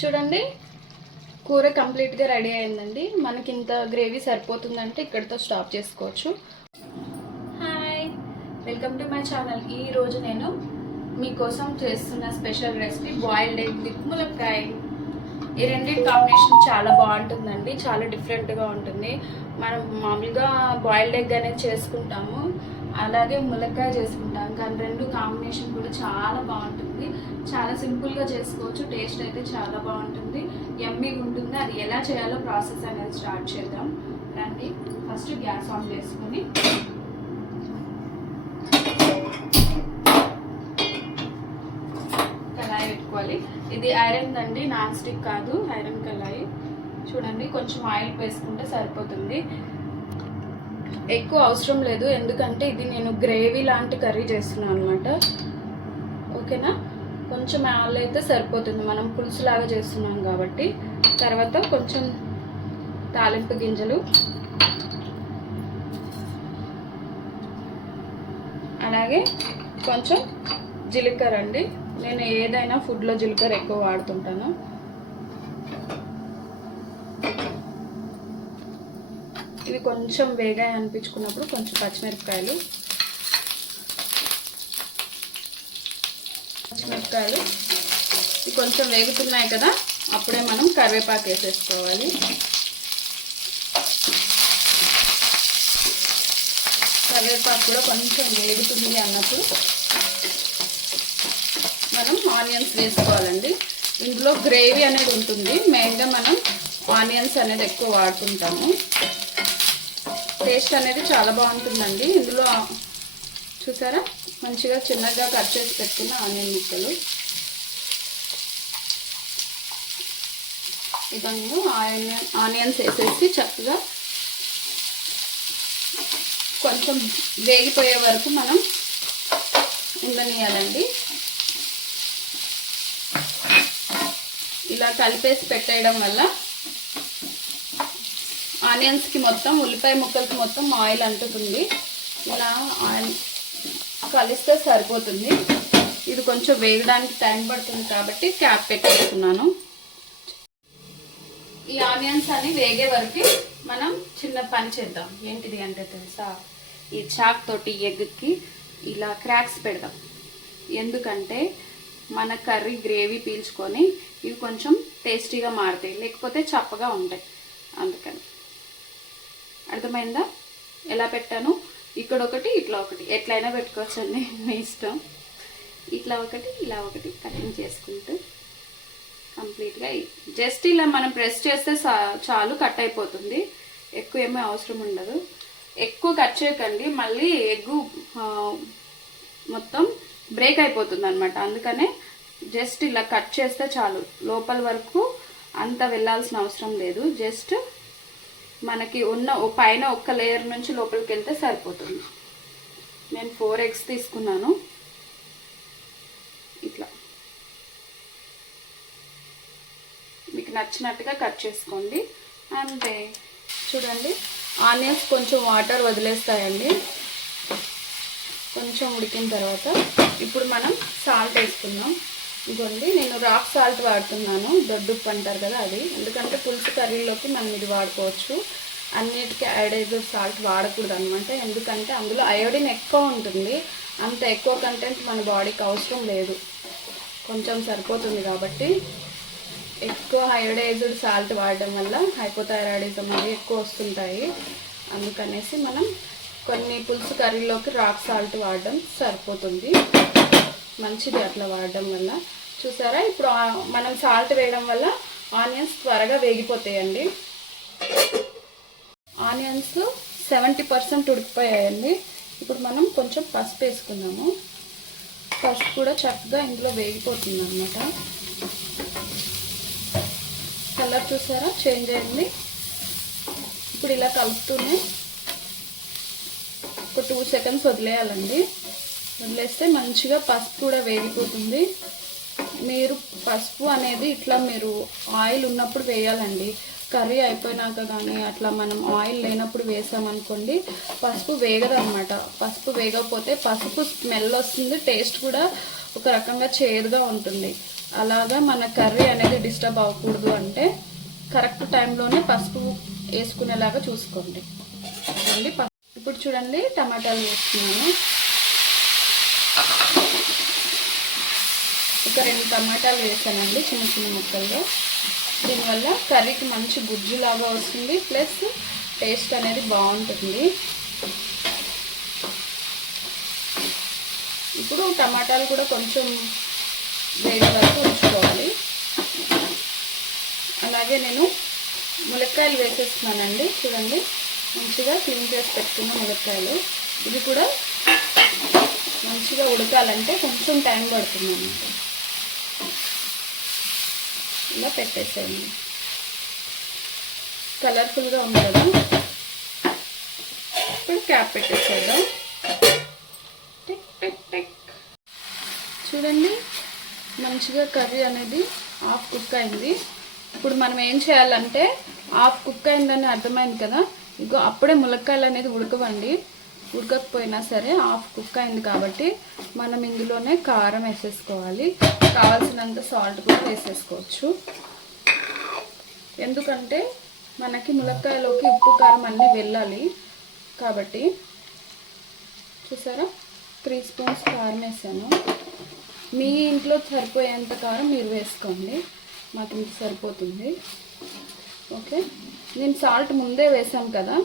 చూడండి కూర కంప్లీట్గా రెడీ అయిందండి. మనకి ఇంత గ్రేవీ సరిపోతుందంటే ఇక్కడితో స్టాప్ చేసుకోవచ్చు. Hi, welcome to my channel. ఈరోజు నేను మీకోసం చేస్తున్న special recipe boiled egg with ములక్కాయ. ఈ రెండింటి కాంబినేషన్ చాలా బాగుంటుందండి, చాలా డిఫరెంట్గా ఉంటుంది. మనం మామూలుగా బాయిల్డ్ ఎగ్ అనేది చేసుకుంటాము, అలాగే ములక్కాయ చేసుకుంటాం, కానీ రెండు కాంబినేషన్ కూడా చాలా బాగుంటుంది. చాలా సింపుల్గా చేసుకోవచ్చు, టేస్ట్ అయితే చాలా బాగుంటుంది, యమ్మీగా ఉంటుంది. అది ఎలా చేయాలో ప్రాసెస్ అనేది స్టార్ట్ చేద్దాం రండి. ఫస్ట్ గ్యాస్ ఆన్ చేసుకొని కళాయి పెట్టుకోవాలి. ఇది ఐరన్ అండి, నాన్ స్టిక్ కాదు, ఐరన్ కళాయి. చూడండి, కొంచెం ఆయిల్ వేసుకుంటే సరిపోతుంది, ఎక్కువ అవసరం లేదు, ఎందుకంటే ఇది నేను గ్రేవీ లాంటి కర్రీ చేస్తున్నాను అనమాట. ఓకేనా, కొంచెం ఆయిల్ అయితే సరిపోతుంది, మనం పులుసు లాగా చేస్తున్నాం కాబట్టి. తర్వాత కొంచెం తాలింపు గింజలు, అలాగే కొంచెం జీలకర్ర అండి. నేను ఏదైనా ఫుడ్లో జీలకర్ర ఎక్కువ వాడుతుంటాను. ఇవి కొంచెం వేగాయి అనిపించుకున్నప్పుడు కొంచెం పచ్చిమిరపకాయలు ఇవి కొంచెం వేగుతున్నాయి కదా, అప్పుడే మనం కరివేపాకు వేసేసుకోవాలి. కరివేపాకు కూడా కొంచెం వేగుతుంది అన్నప్పుడు మనం ఆనియన్స్ వేసుకోవాలండి. ఇందులో గ్రేవీ అనేది ఉంటుంది, మెయిన్గా మనం ఆనియన్స్ అనేది ఎక్కువ వాడుతుంటాము. టేస్ట్ అనేది చాలా బాగుంటుందండి. ఇందులో చూసారా, మంచిగా చిన్నగా కట్ చేసి పెట్టుకున్న ఆనియన్ ముక్కలు, ఇవన్నీ ఆనియన్స్ వేసేసి చక్కగా కొంచెం వేగిపోయే వరకు మనం ఉండనియాలండి. ఇలా కలిపేసి పెట్టేయడం వల్ల ఆనియన్స్కి మొత్తం, ఉల్లిపాయ ముక్కలకి మొత్తం ఆయిల్ అంటుతుంది. ఇలా కలిస్తే సరిపోతుంది. ఇది కొంచెం వేగడానికి టైం పడుతుంది కాబట్టి క్యాప్ పెట్టేస్తున్నాను. ఈ ఆనియన్స్ అన్ని వేగే వరకు మనం చిన్న పని చేద్దాం. ఏంటిది అంటే తెలుసా, ఈ చాక్ తోటి ఎగ్కి ఇలా క్రాక్స్ పెడదాం. ఎందుకంటే మన కర్రీ గ్రేవీ పీల్చుకొని ఇవి కొంచెం టేస్టీగా మారుతాయి, లేకపోతే చప్పగా ఉంటాయి. అందుకని అర్థమైందా ఎలా పెట్టాను? ఇక్కడ ఒకటి, ఇట్లా ఒకటి, ఎట్లయినా పెట్టుకోవచ్చండి, మీ ఇష్టం. ఇట్లా ఒకటి, ఇలా ఒకటి కటింగ్ చేసుకుంటూ కంప్లీట్గా జస్ట్ ఇలా మనం ప్రెస్ చేస్తే చాలు, కట్ అయిపోతుంది. ఎక్కువ ఏమీ అవసరం ఉండదు. ఎక్కువ కట్ చేయకండి, మళ్ళీ ఎగ్గు మొత్తం బ్రేక్ అయిపోతుంది అనమాట. అందుకనే జస్ట్ ఇలా కట్ చేస్తే చాలు, లోపల వరకు అంత వెళ్ళాల్సిన అవసరం లేదు. జస్ట్ మనకి ఉన్న పైన ఒక్క లేయర్ నుంచి లోపలికి వెళ్తే సరిపోతుంది. నేను 4 eggs తీసుకున్నాను. ఇట్లా మీకు నచ్చినట్టుగా కట్ చేసుకోండి, అంతే. చూడండి, ఆనియన్స్ కొంచెం వాటర్ వదిలేస్తాయండి. కొంచెం ఉడికిన తర్వాత ఇప్పుడు మనం సాల్ట్ వేసుకుందాం. ఇదిగోండి, నేను రాక్ సాల్ట్ వాడుతున్నాను, దొడ్డుప్పు అంటారు కదా అది. ఎందుకంటే పులుసు కర్రీలోకి మనం ఇది వాడుకోవచ్చు, అన్నిటికీ అయోడైజ్డ్ సాల్ట్ వాడకూడదు అనమాట. ఎందుకంటే అందులో అయోడిన్ ఎక్కువ ఉంటుంది, అంత ఎక్కువ కంటెంట్ మన బాడీకి అవసరం లేదు, కొంచెం సరిపోతుంది. కాబట్టి ఎక్కువ అయోడైజ్డ్ సాల్ట్ వాడడం వల్ల హైపోథైరాయిడిజం అవి ఎక్కువ వస్తుంటాయి. అందుకనేసి మనం కొన్ని పులుసు కర్రీలోకి రాక్ సాల్ట్ వాడడం సరిపోతుంది, మంచిది అట్లా వాడడం వల్ల. చూసారా, ఇప్పుడు మనం సాల్ట్ వేయడం వల్ల ఆనియన్స్ త్వరగా వేగిపోతాయండి. ఆనియన్స్ 70% ఉడికిపోయాయండి. ఇప్పుడు మనం కొంచెం పసుపు వేసుకుందాము. పసుపు కూడా చక్కగా ఇందులో వేగిపోతుంది అన్నమాట. కలర్ చూసారా చేంజ్ అయింది. ఇప్పుడు ఇలా కలుపుతూనే ఒక 2 seconds వదిలేయాలండి. వదిలేస్తే మంచిగా పసుపు కూడా వేగిపోతుంది. మీరు పసుపు అనేది ఇట్లా మీరు ఆయిల్ ఉన్నప్పుడు వేయాలండి. కర్రీ అయిపోయినాక కానీ అట్లా మనం ఆయిల్ లేనప్పుడు వేసామనుకోండి పసుపు వేగదన్నమాట. పసుపు వేగకపోతే పసుపు స్మెల్ వస్తుంది, టేస్ట్ కూడా ఒక రకంగా చేదుగా ఉంటుంది. అలాగా మన కర్రీ అనేది డిస్టర్బ్ అవ్వకూడదు అంటే కరెక్ట్ టైంలోనే పసుపు వేసుకునేలాగా చూసుకోండి. చూడండి ఇప్పుడు చూడండి టమాటాలు వేస్తున్నాను. ఒక 2 టమాటాలు వేసానండి చిన్న చిన్న ముక్కలుగా. దీనివల్ల కర్రీకి మంచి గుజ్జులాగా వస్తుంది, ప్లస్ టేస్ట్ అనేది బాగుంటుంది. ఇప్పుడు టమాటాలు కూడా కొంచెం వేగే వరకు ఉంచుకోవాలి. అలాగే నేను ములక్కాయలు వేసేస్తున్నానండి. చూడండి మంచిగా క్లీన్ చేసి పెట్టుకున్న ములక్కాయలు. ఇవి కూడా మంచిగా ఉడకాలంటే కొంచెం టైం పడుతుంది అన్నమాట. ఇలా పెట్టేసేయండి. కలర్ఫుల్గా ఉంది కదా. ఇప్పుడు క్యాప్ పెట్టేసేద్దాం. Tick tick tick. చూడండి మంచిగా కర్రీ అనేది హాఫ్ కుక్ అయింది. ఇప్పుడు మనం ఏం చేయాలంటే హాఫ్ కుక్ అయిందని అర్థమైంది కదా. ఇగో అప్పుడే ములక్కాయలు అనేది ఉడకవండి. ఉడకకపోయినా సరే హాఫ్ కుక్ అయింది కాబట్టి మనం ఇందులోనే కారం వేసేసుకోవాలి. కావాల్సినంత సాల్ట్ కూడా వేసేసుకోవచ్చు. ఎందుకంటే మనకి ములక్కాయలోకి ఉప్పు కారం అన్నీ వెళ్ళాలి కాబట్టి. చూసారా 3 స్పూన్స్ కారం వేసాను. మీ ఇంట్లో సరిపోయేంత కారం మీరు వేసుకోండి. మాకు ఇంత సరిపోతుంది. ఓకే, నేను సాల్ట్ ముందే వేసాను కదా,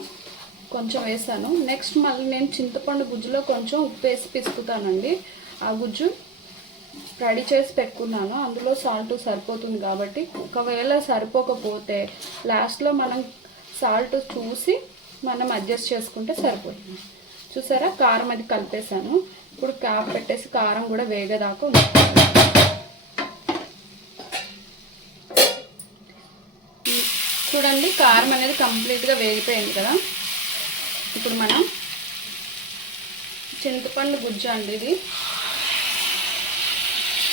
కొంచెం వేసాను. నెక్స్ట్ మళ్ళీ నేను చింతపండు గుజ్జులో కొంచెం ఉప్పు వేసి పిసుకుతానండి. ఆ గుజ్జు రెడీ చేసి పెట్టుకున్నాను. అందులో సాల్ట్ సరిపోతుంది కాబట్టి ఒకవేళ సరిపోకపోతే లాస్ట్లో మనం సాల్ట్ చూసి మనం అడ్జస్ట్ చేసుకుంటే సరిపోతుంది. చూసారా కారం అది కలిపేసాను. ఇప్పుడు క్యాప్ పెట్టేసి కారం కూడా వేగేదాకా ఉంచుకోవాలి. చూడండి కారం అనేది కంప్లీట్గా వేగిపోయింది కదా. ఇప్పుడు మనం చింతపండు గుజ్జు అండి ఇది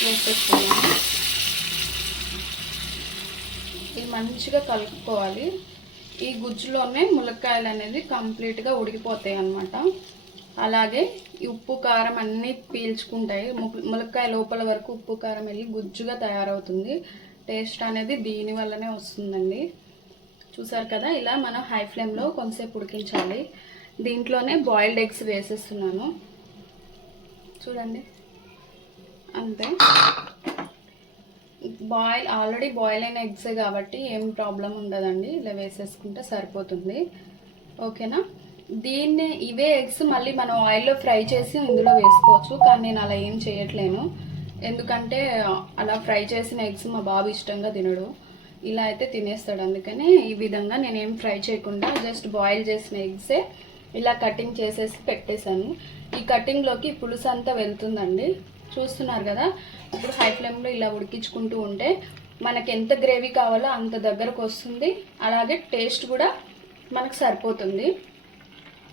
వేసేసుకున్నాము. ఇది మంచిగా కలుపుకోవాలి. ఈ గుజ్జులోనే ములక్కాయలు అనేది కంప్లీట్గా ఉడికిపోతాయి అన్నమాట. అలాగే ఈ ఉప్పు కారం అన్నీ పీల్చుకుంటాయి. ములక్కాయ లోపల వరకు ఉప్పు కారం వెళ్ళి గుజ్జుగా తయారవుతుంది. టేస్ట్ అనేది దీని వల్లనే వస్తుందండి. చూసారు కదా, ఇలా మనం హై ఫ్లేమ్లో కొంతసేపు ఉడికించాలి. దీంట్లోనే బాయిల్డ్ ఎగ్స్ వేసేస్తున్నాను. చూడండి అంతే. ఆల్రెడీ బాయిల్ అయిన ఎగ్సే కాబట్టి ఏం ప్రాబ్లం ఉండదండి. ఇలా వేసేసుకుంటే సరిపోతుంది. ఓకేనా. ఇవే ఎగ్స్ మళ్ళీ మనం ఆయిల్లో ఫ్రై చేసి ఇందులో వేసుకోవచ్చు, కానీ నేను అలా ఏం చేయట్లేను. ఎందుకంటే అలా ఫ్రై చేసిన ఎగ్స్ మా బాబు ఇష్టంగా తినడు. ఇలా అయితే తినేస్తాడు. అందుకని ఈ విధంగా నేనేం ఫ్రై చేయకుండా జస్ట్ బాయిల్ చేసిన ఎగ్సే ఇలా కటింగ్ చేసేసి పెట్టేశాను. ఈ కటింగ్లోకి పులుసు అంతా వెళ్తుందండి. చూస్తున్నారు కదా. ఇప్పుడు హై ఫ్లేమ్లో ఇలా ఉడికించుకుంటూ ఉంటే మనకి ఎంత గ్రేవీ కావాలో అంత దగ్గరకు వస్తుంది. అలాగే టేస్ట్ కూడా మనకు సరిపోతుంది.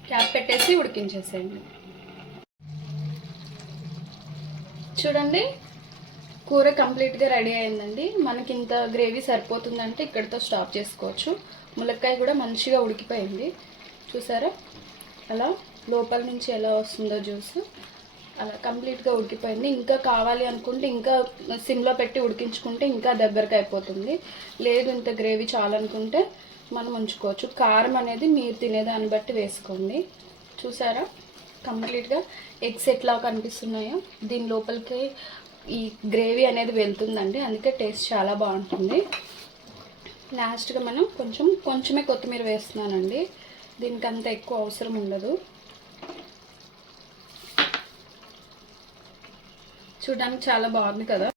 క్యాప్ పెట్టేసి ఉడికించేసేయండి. చూడండి కూర కంప్లీట్గా రెడీ అయిందండి. మనకి ఇంత గ్రేవీ సరిపోతుందంటే ఇక్కడితో స్టాప్ చేసుకోవచ్చు. ములక్కాయ కూడా మంచిగా ఉడికిపోయింది. చూసారా అలా లోపల నుంచి ఎలా వస్తుందో జ్యూస్. అలా కంప్లీట్గా ఉడికిపోయింది. ఇంకా కావాలి అనుకుంటే ఇంకా సిమ్లో పెట్టి ఉడికించుకుంటే ఇంకా దగ్గరకు అయిపోతుంది. లేదు ఇంత గ్రేవీ చాలనుకుంటే మనం ఉంచుకోవచ్చు. కారం అనేది మీరు తినేదాన్ని బట్టి వేసుకోండి. చూసారా కంప్లీట్గా ఎగ్స్ ఎట్లా కనిపిస్తున్నాయో దీని లోపలికి ఈ గ్రేవీ అనేది వెళ్తుందండి. అందుకే టేస్ట్ చాలా బాగుంటుంది. లాస్ట్గా మనం కొంచెమే కొత్తిమీర వేస్తున్నానండి. దీనికి అంత ఎక్కువ అవసరం ఉండదు. చూడడానికి చాలా బాగుంది కదా.